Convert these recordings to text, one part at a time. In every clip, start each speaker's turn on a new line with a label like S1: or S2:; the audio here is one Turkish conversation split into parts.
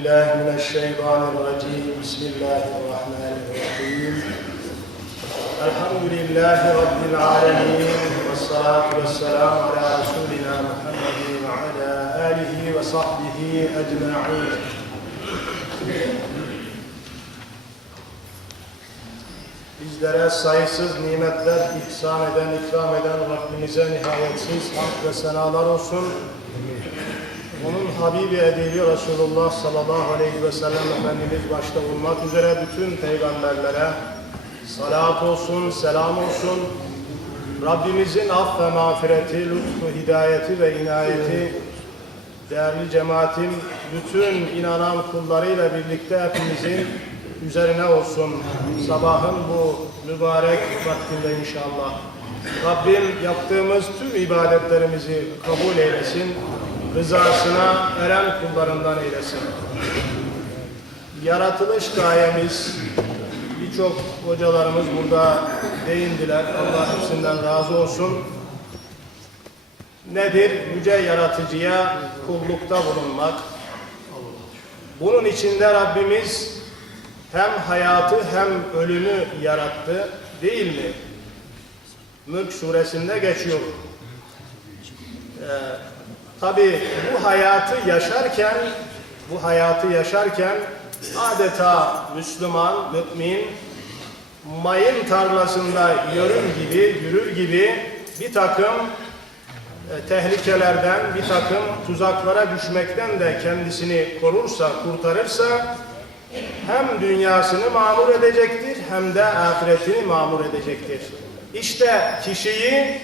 S1: أعوذ بالله من الشيطان الرجيم بسم الله الرحمن الرحيم الحمد لله رب العالمين والصلاة والسلام على رسولنا محمد وعلى آله وصحبه أجمعين Bizlere sayısız nimetler ihsan eden, ikram eden Rabbimize nihayetsiz hamd ve senalar olsun. Habibi Edebi Resulullah sallallahu aleyhi ve sellem Efendimiz başta olmak üzere bütün peygamberlere salat olsun, selam olsun. Rabbimizin af ve mağfireti, lütfu, hidayeti ve inayeti değerli cemaatin bütün inanan kullarıyla birlikte hepimizin üzerine olsun. Sabahın bu mübarek vaktinde inşallah. Rabbim yaptığımız tüm ibadetlerimizi kabul eylesin. Rızasına eren kullarından eylesin. Yaratılış gayemiz, birçok hocalarımız burada değindiler. Allah hepsinden razı olsun. Nedir? Yüce yaratıcıya kullukta bulunmak. Bunun içinde Rabbimiz hem hayatı hem ölümü yarattı değil mi? Mülk suresinde geçiyor. Ee, Tabi bu hayatı yaşarken bu hayatı yaşarken adeta Müslüman, mümin mayın tarlasında yürür gibi, yürür gibi bir takım e, tehlikelerden, bir takım tuzaklara düşmekten de kendisini korursa, kurtarırsa hem dünyasını mamur edecektir hem de ahiretini mamur edecektir. İşte kişiyi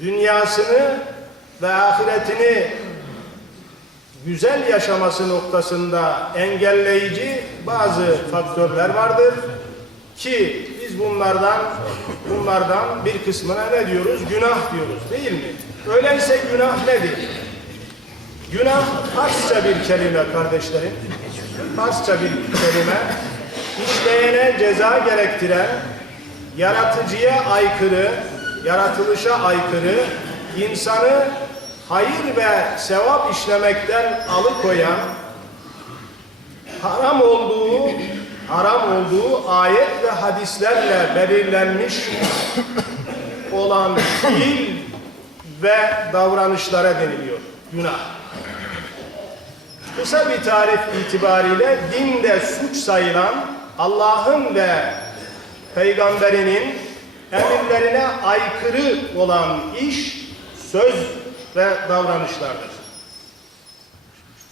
S1: dünyasını ve ahiretini güzel yaşaması noktasında engelleyici bazı faktörler vardır ki biz bunlardan bunlardan bir kısmına ne diyoruz? Günah diyoruz değil mi? Öyleyse günah nedir? Günah Farsça bir kelime kardeşlerim. Farsça bir kelime. İşleyene ceza gerektiren, yaratıcıya aykırı, yaratılışa aykırı, insanı hayır ve sevap işlemekten alıkoyan, haram olduğu, haram olduğu ayet ve hadislerle belirlenmiş olan fiil ve davranışlara deniliyor. Günah. Kısa bir tarif itibariyle dinde suç sayılan Allah'ın ve peygamberinin emirlerine aykırı olan iş, söz ve davranışlardır.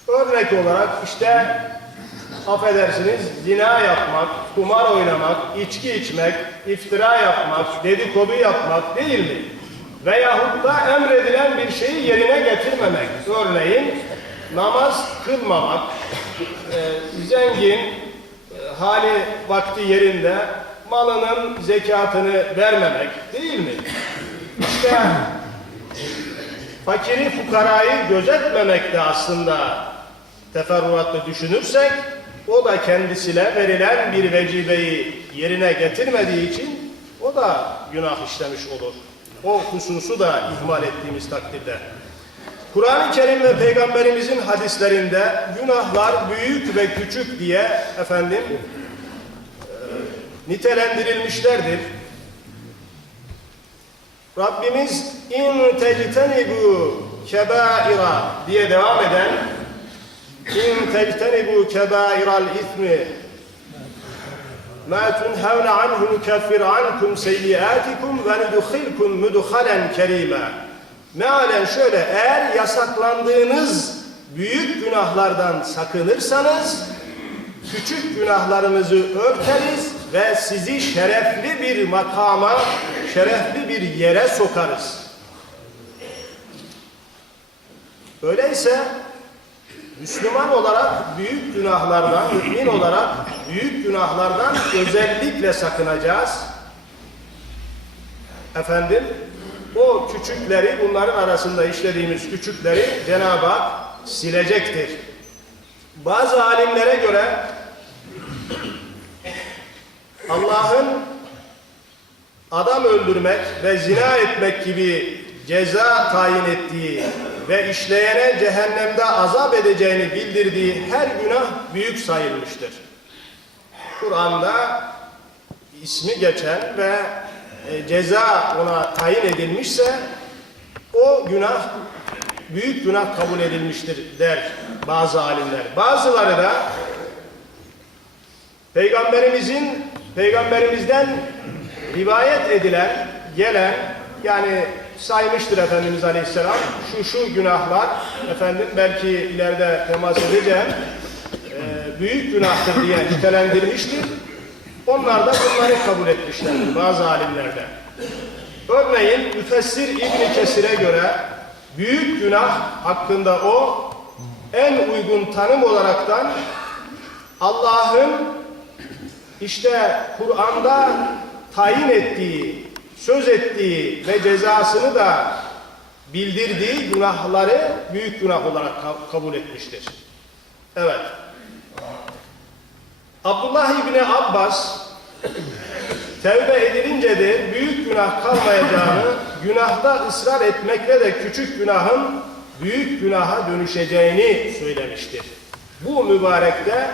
S1: Örnek olarak işte affedersiniz zina yapmak, kumar oynamak, içki içmek, iftira yapmak, dedikodu yapmak değil mi? Veyahut da emredilen bir şeyi yerine getirmemek. Örneğin namaz kılmamak, e, zengin, e, hali vakti yerinde malının zekatını vermemek değil mi? İşte fakiri fukarayı gözetmemek de aslında teferruatlı düşünürsek o da kendisine verilen bir vecibeyi yerine getirmediği için o da günah işlemiş olur. O hususu da ihmal ettiğimiz takdirde. Kur'an-ı Kerim ve Peygamberimizin hadislerinde günahlar büyük ve küçük diye efendim e, nitelendirilmişlerdir. Rabbimiz in tectenibu kebaira diye devam eden in tectenibu kebairal ismi ma tunhavne anhu nukeffir ankum seyyiatikum ve nudkhilkum mudkhalen kerima. Mealen şöyle eğer yasaklandığınız büyük günahlardan sakınırsanız küçük günahlarınızı örteriz ve sizi şerefli bir makama, şerefli bir yere sokarız. Öyleyse Müslüman olarak büyük günahlardan, mümin olarak büyük günahlardan özellikle sakınacağız. Efendim, o küçükleri, bunların arasında işlediğimiz küçükleri Cenab-ı Hak silecektir. Bazı alimlere göre Allah'ın adam öldürmek ve zina etmek gibi ceza tayin ettiği ve işleyene cehennemde azap edeceğini bildirdiği her günah büyük sayılmıştır. Kur'an'da ismi geçen ve e, ceza ona tayin edilmişse o günah büyük günah kabul edilmiştir der bazı alimler. Bazıları da Peygamberimizin peygamberimizden rivayet edilen, gelen yani saymıştır Efendimiz Aleyhisselam şu şu günahlar efendim belki ileride temas edeceğim e, büyük günahtır diye nitelendirmiştir. Onlar da bunları kabul etmişlerdir bazı alimlerde. Örneğin Müfessir İbn Kesir'e göre büyük günah hakkında o en uygun tanım olaraktan Allah'ın işte Kur'an'da tayin ettiği, söz ettiği ve cezasını da bildirdiği günahları büyük günah olarak ka- kabul etmiştir. Evet. Abdullah İbni Abbas tevbe edilince de büyük günah kalmayacağını, günahta ısrar etmekle de küçük günahın büyük günaha dönüşeceğini söylemiştir. Bu mübarekte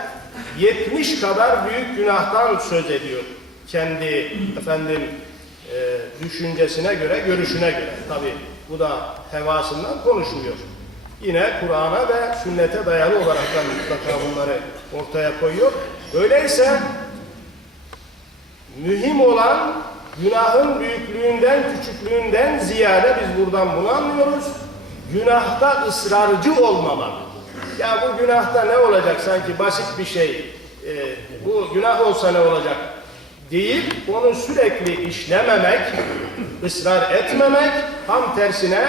S1: 70 kadar büyük günahtan söz ediyor. Kendi efendim e, düşüncesine göre, görüşüne göre. Tabi bu da hevasından konuşmuyor. Yine Kur'an'a ve sünnete dayalı olaraktan mutlaka bunları ortaya koyuyor. Öyleyse mühim olan günahın büyüklüğünden, küçüklüğünden ziyade biz buradan bunu anlıyoruz. Günahta ısrarcı olmamak. Ya bu günahta ne olacak sanki basit bir şey. e, bu günah olsa ne olacak deyip onu sürekli işlememek, ısrar etmemek, tam tersine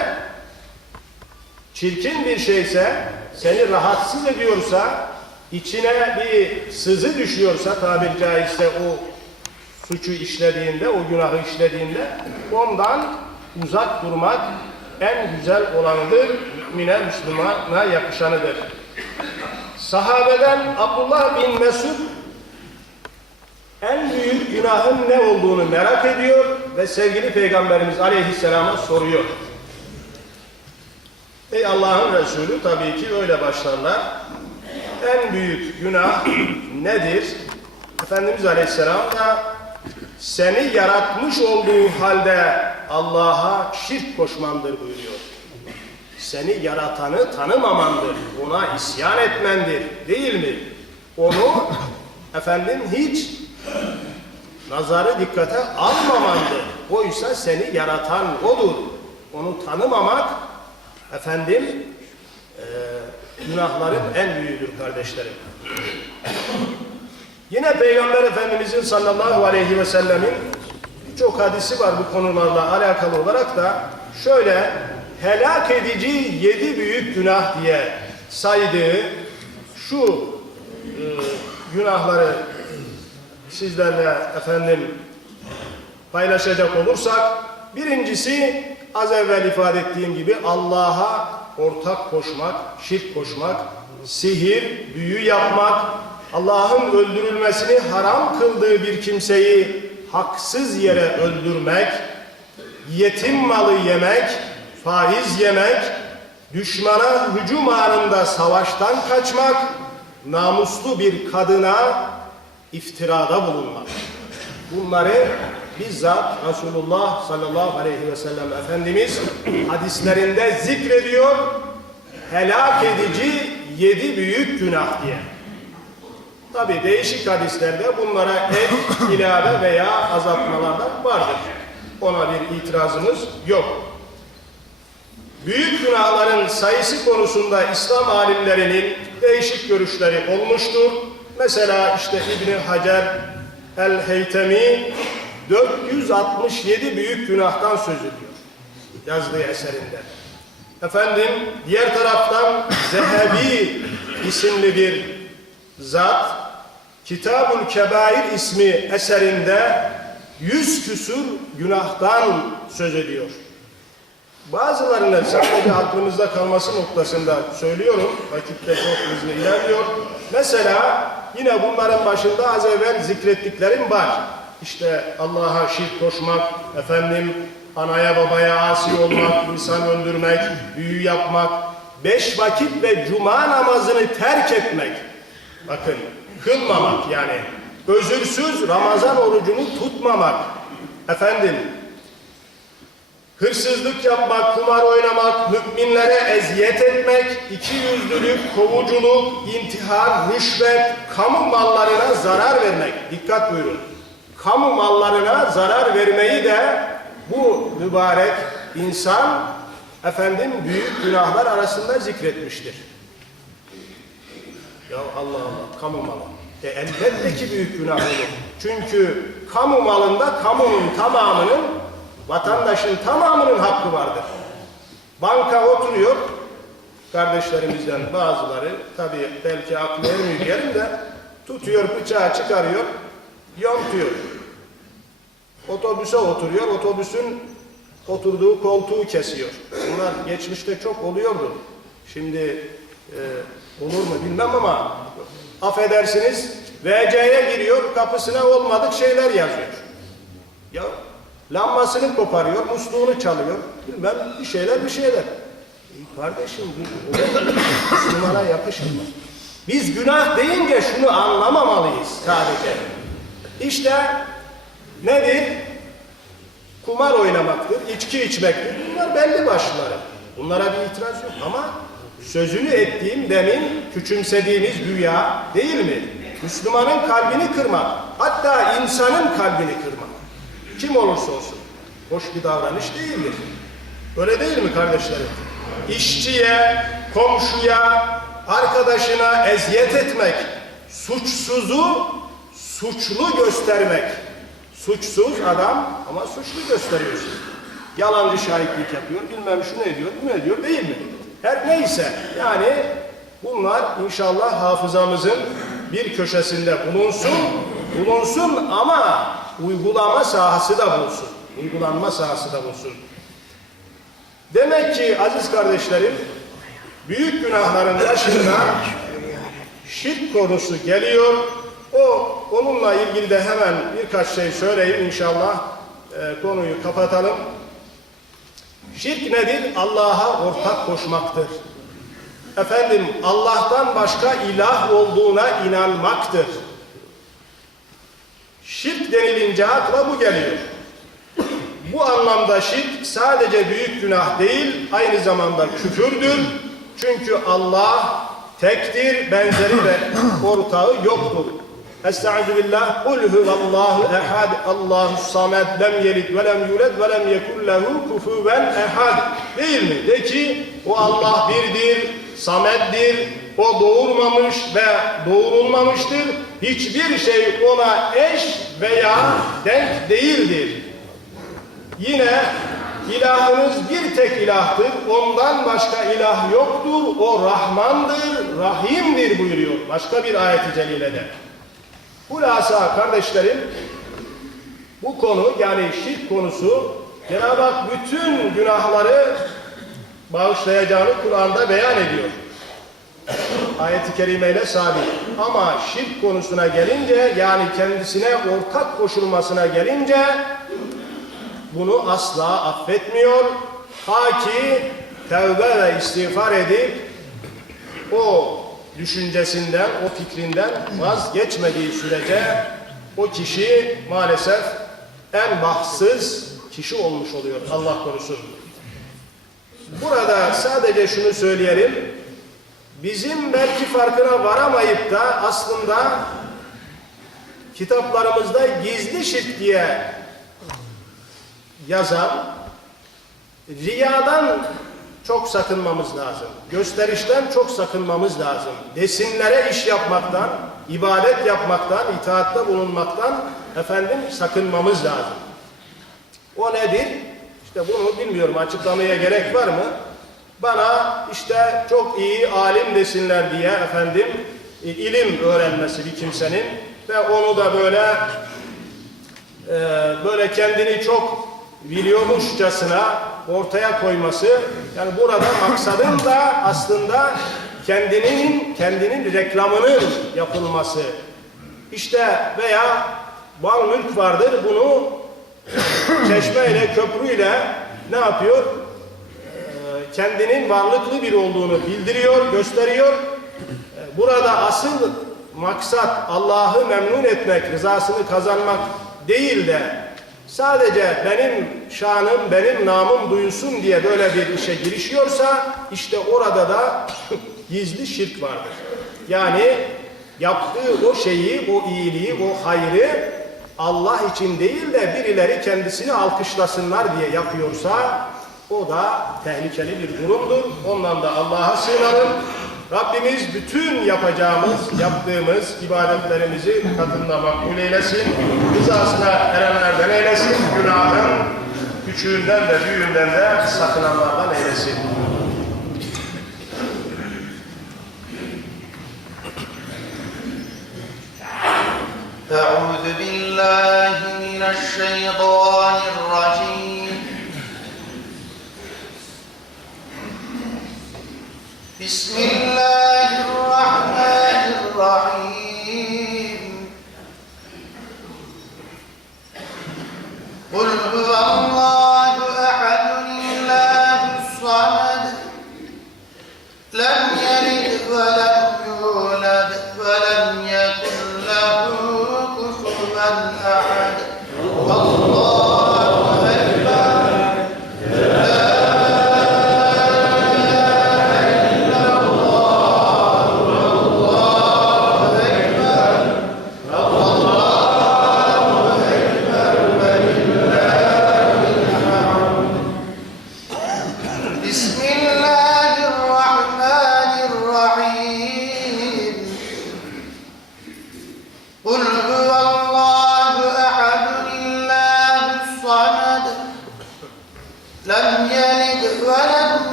S1: çirkin bir şeyse, seni rahatsız ediyorsa, içine bir sızı düşüyorsa tabiri caizse o suçu işlediğinde, o günahı işlediğinde ondan uzak durmak en güzel olanıdır, mümine, Müslümana yakışanıdır. Sahabeden Abdullah bin Mesud en büyük günahın ne olduğunu merak ediyor ve sevgili Peygamberimiz Aleyhisselam'a soruyor. Ey Allah'ın Resulü tabii ki öyle başlarlar. En büyük günah nedir? Efendimiz Aleyhisselam da seni yaratmış olduğu halde Allah'a şirk koşmandır buyuruyor. Seni yaratanı tanımamandır, ona isyan etmendir, değil mi? Onu efendim hiç nazarı dikkate almamandır. Oysa seni yaratan odur. Onu tanımamak efendim eee, günahların en büyüğüdür kardeşlerim. Yine Peygamber Efendimizin sallallahu aleyhi ve sellemin birçok hadisi var bu konularla alakalı olarak da şöyle helak edici yedi büyük günah diye saydığı şu e, günahları sizlerle efendim paylaşacak olursak birincisi az evvel ifade ettiğim gibi Allah'a ortak koşmak, şirk koşmak, sihir, büyü yapmak, Allah'ın öldürülmesini haram kıldığı bir kimseyi haksız yere öldürmek, yetim malı yemek, faiz yemek, düşmana hücum anında savaştan kaçmak, namuslu bir kadına iftirada bulunmak. Bunları bizzat Resulullah sallallahu aleyhi ve sellem Efendimiz hadislerinde zikrediyor. Helak edici yedi büyük günah diye. Tabi değişik hadislerde bunlara ek, ilave veya azaltmalar da vardır. Ona bir itirazımız yok. Büyük günahların sayısı konusunda İslam alimlerinin değişik görüşleri olmuştur. Mesela işte İbni Hacer el-Heytemi 467 büyük günahtan söz ediyor yazdığı eserinde. Efendim diğer taraftan Zehebi isimli bir zat Kitabul Kebair ismi eserinde yüz küsur günahtan söz ediyor. Bazılarını sadece aklımızda kalması noktasında söylüyorum. Vakitte çok hızlı ilerliyor. Mesela yine bunların başında az evvel zikrettiklerim var. İşte Allah'a şirk koşmak, efendim anaya babaya asi olmak, insan öldürmek, büyü yapmak, beş vakit ve cuma namazını terk etmek. Bakın, kılmamak yani. Özürsüz Ramazan orucunu tutmamak. Efendim, hırsızlık yapmak, kumar oynamak, müminlere eziyet etmek, ikiyüzlülük, kovuculuk, intihar, rüşvet, kamu mallarına zarar vermek. Dikkat buyurun. Kamu mallarına zarar vermeyi de bu mübarek insan efendim büyük günahlar arasında zikretmiştir. Ya Allah Allah, kamu malı. E elbette ki büyük günah olur. Çünkü kamu malında kamunun tamamının, vatandaşın tamamının hakkı vardır. Banka oturuyor, kardeşlerimizden bazıları, tabii belki aklı ermiyor diyelim de, tutuyor bıçağı çıkarıyor, yontuyor. Otobüse oturuyor, otobüsün oturduğu koltuğu kesiyor. Bunlar geçmişte çok oluyordu. Şimdi e, olur mu bilmem ama affedersiniz VC'ye giriyor, kapısına olmadık şeyler yazıyor. Ya lambasını koparıyor, musluğunu çalıyor, bilmem bir şeyler bir şeyler. E, kardeşim bu? Müslümana yakışmıyor. Biz günah deyince şunu anlamamalıyız sadece. İşte nedir? kumar oynamaktır, içki içmektir. Bunlar belli başları. Bunlara bir itiraz yok ama sözünü ettiğim demin küçümsediğimiz güya değil mi? Müslümanın kalbini kırmak, hatta insanın kalbini kırmak. Kim olursa olsun. Hoş bir davranış değildir. Öyle değil mi kardeşlerim? İşçiye, komşuya, arkadaşına eziyet etmek, suçsuzu suçlu göstermek. Suçsuz adam ama suçlu gösteriyorsun. Yalancı şahitlik yapıyor, bilmem şu ne ediyor, bu ne ediyor değil mi? Her neyse yani bunlar inşallah hafızamızın bir köşesinde bulunsun, bulunsun ama uygulama sahası da bulsun. Uygulanma sahası da bulsun. Demek ki aziz kardeşlerim, büyük günahların başında şirk konusu geliyor. O onunla ilgili de hemen birkaç şey söyleyeyim inşallah e, konuyu kapatalım. Şirk nedir? Allah'a ortak koşmaktır. Efendim Allah'tan başka ilah olduğuna inanmaktır. Şirk denilince akla bu geliyor. Bu anlamda şirk sadece büyük günah değil, aynı zamanda küfürdür. Çünkü Allah tektir, benzeri ve ortağı yoktur. Estaizu billah. Kul huvallahu ehad. Allahu samed. Lem yelid ve lem yulad ve lem yekun lehu kufuven ehad. Değil mi? De ki o Allah birdir, sameddir. O doğurmamış ve doğurulmamıştır. Hiçbir şey ona eş veya denk değildir. Yine ilahınız bir tek ilahtır. Ondan başka ilah yoktur. O Rahmandır, Rahim'dir buyuruyor. Başka bir ayet-i celilede. Hulasa kardeşlerim bu konu yani şirk konusu Cenab-ı Hak bütün günahları bağışlayacağını Kur'an'da beyan ediyor. Ayet-i kerimeyle sabit. Ama şirk konusuna gelince yani kendisine ortak koşulmasına gelince bunu asla affetmiyor. Ta ki tevbe ve istiğfar edip o düşüncesinden, o fikrinden vazgeçmediği sürece o kişi maalesef en bahtsız kişi olmuş oluyor. Allah korusun. Burada sadece şunu söyleyelim. Bizim belki farkına varamayıp da aslında kitaplarımızda gizli şirk diye yazan riyadan çok sakınmamız lazım. Gösterişten çok sakınmamız lazım. Desinlere iş yapmaktan, ibadet yapmaktan, itaatte bulunmaktan efendim sakınmamız lazım. O nedir? İşte bunu bilmiyorum açıklamaya gerek var mı? Bana işte çok iyi alim desinler diye efendim ilim öğrenmesi bir kimsenin ve onu da böyle e, böyle kendini çok biliyormuşçasına ortaya koyması yani burada maksadın da aslında kendinin kendinin reklamının yapılması işte veya mal mülk vardır bunu çeşme ile köprü ile ne yapıyor? Ee, kendinin varlıklı bir olduğunu bildiriyor, gösteriyor. Ee, Burada asıl maksat Allah'ı memnun etmek, rızasını kazanmak değil de sadece benim şanım, benim namım duyulsun diye böyle bir işe girişiyorsa işte orada da gizli şirk vardır. Yani yaptığı o şeyi, o iyiliği, o hayrı Allah için değil de birileri kendisini alkışlasınlar diye yapıyorsa o da tehlikeli bir durumdur. Ondan da Allah'a sığınalım. Rabbimiz bütün yapacağımız, yaptığımız ibadetlerimizi katında makbul eylesin. Rızasına erenlerden eylesin. Günahın küçüğünden de büyüğünden de sakınanlardan eylesin.
S2: أعوذ بالله من الشيطان الرجيم بسم الله.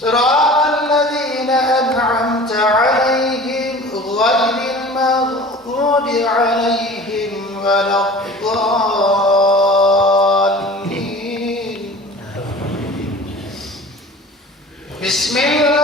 S2: صراط الذين أنعمت عليهم غير المغضوب عليهم ولا الضالين. بسم الله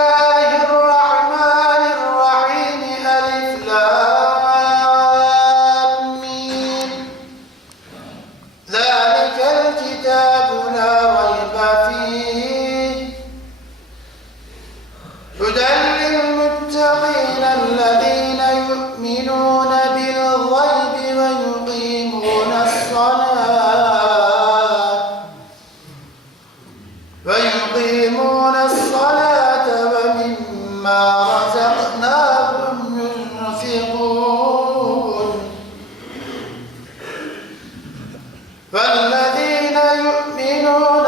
S2: وَالَّذ۪ينَ يُؤْمِنُونَ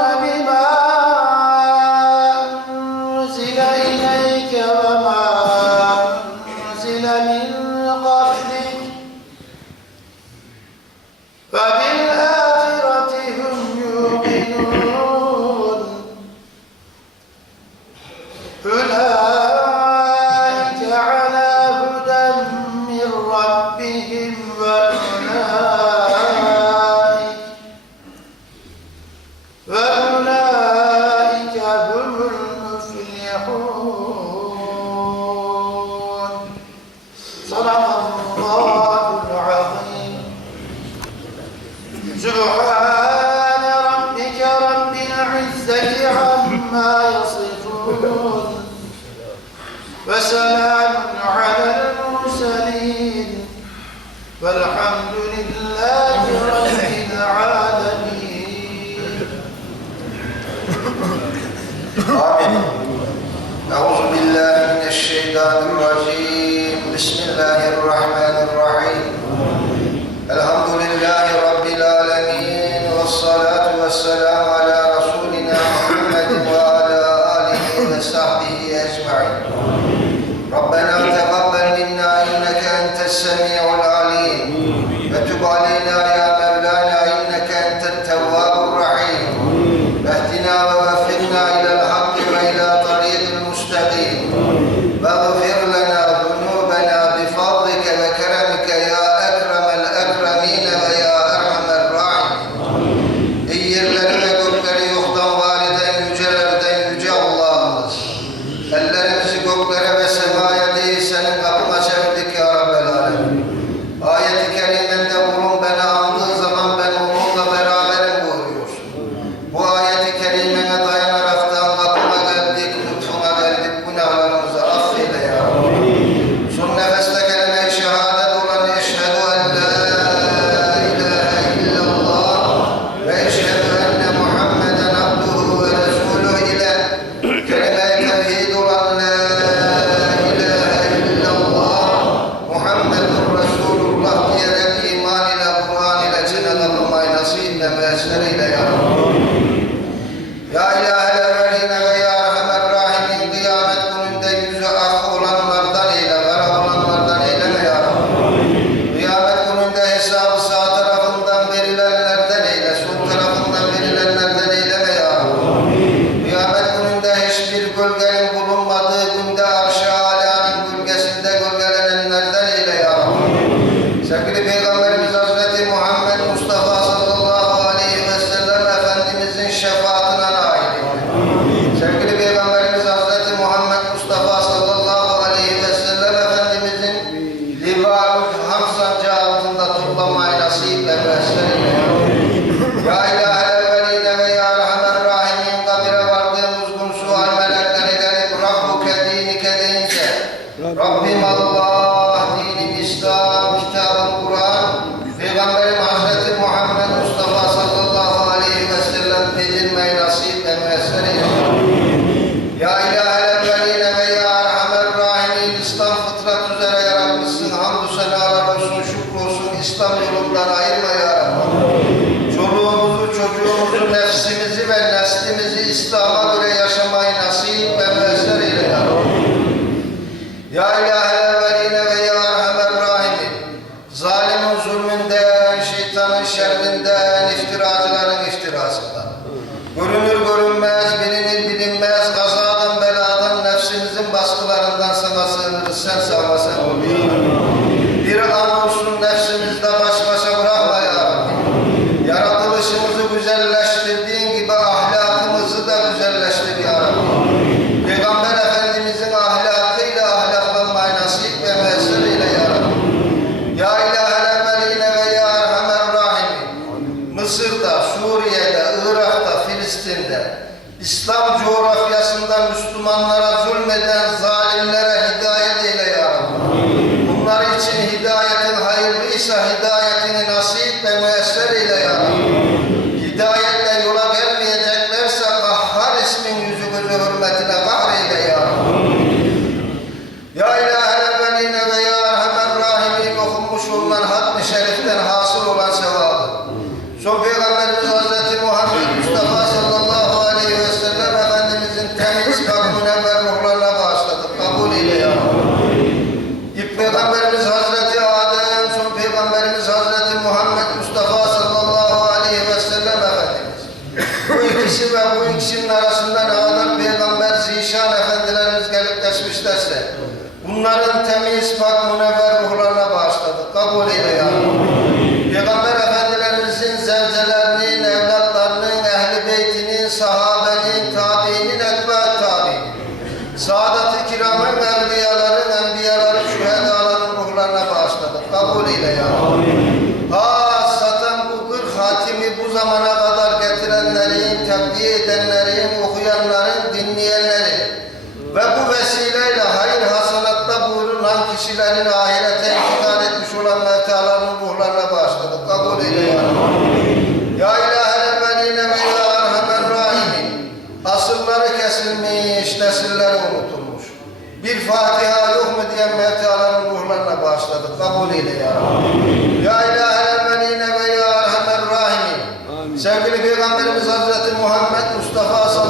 S2: فالحمد لله رب العالمين
S3: آمين أعوذ بالله من الشيطان الرجيم بسم الله الرحمن الرحيم الحمد لله رب العالمين والصلاة والسلام على Mısır'da, Suriye'de, Irak'ta, Filistin'de, İslam coğrafyasında Müslümanlara zulmeden zalimlere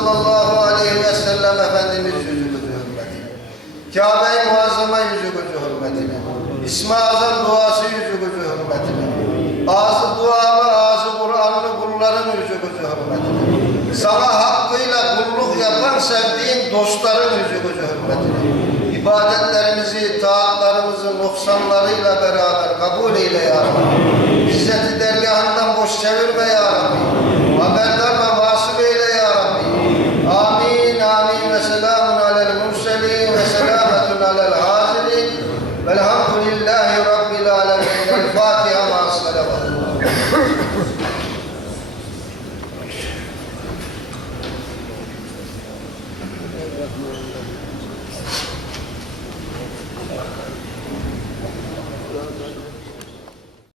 S3: sallallahu aleyhi ve sellem Efendimiz yüzü gücü hürmetine, Kabe-i Muazzama yüzü gücü hürmetine, İsmi Azam duası yüzü gücü hürmetine, ağzı dualı ağzı Kur'an'lı kulların yüzü hürmetine, sana hakkıyla kulluk yapan sevdiğin dostların yüzü gücü hürmetine, ibadetlerimizi, taatlarımızı noksanlarıyla beraber kabul eyle ya Rabbi.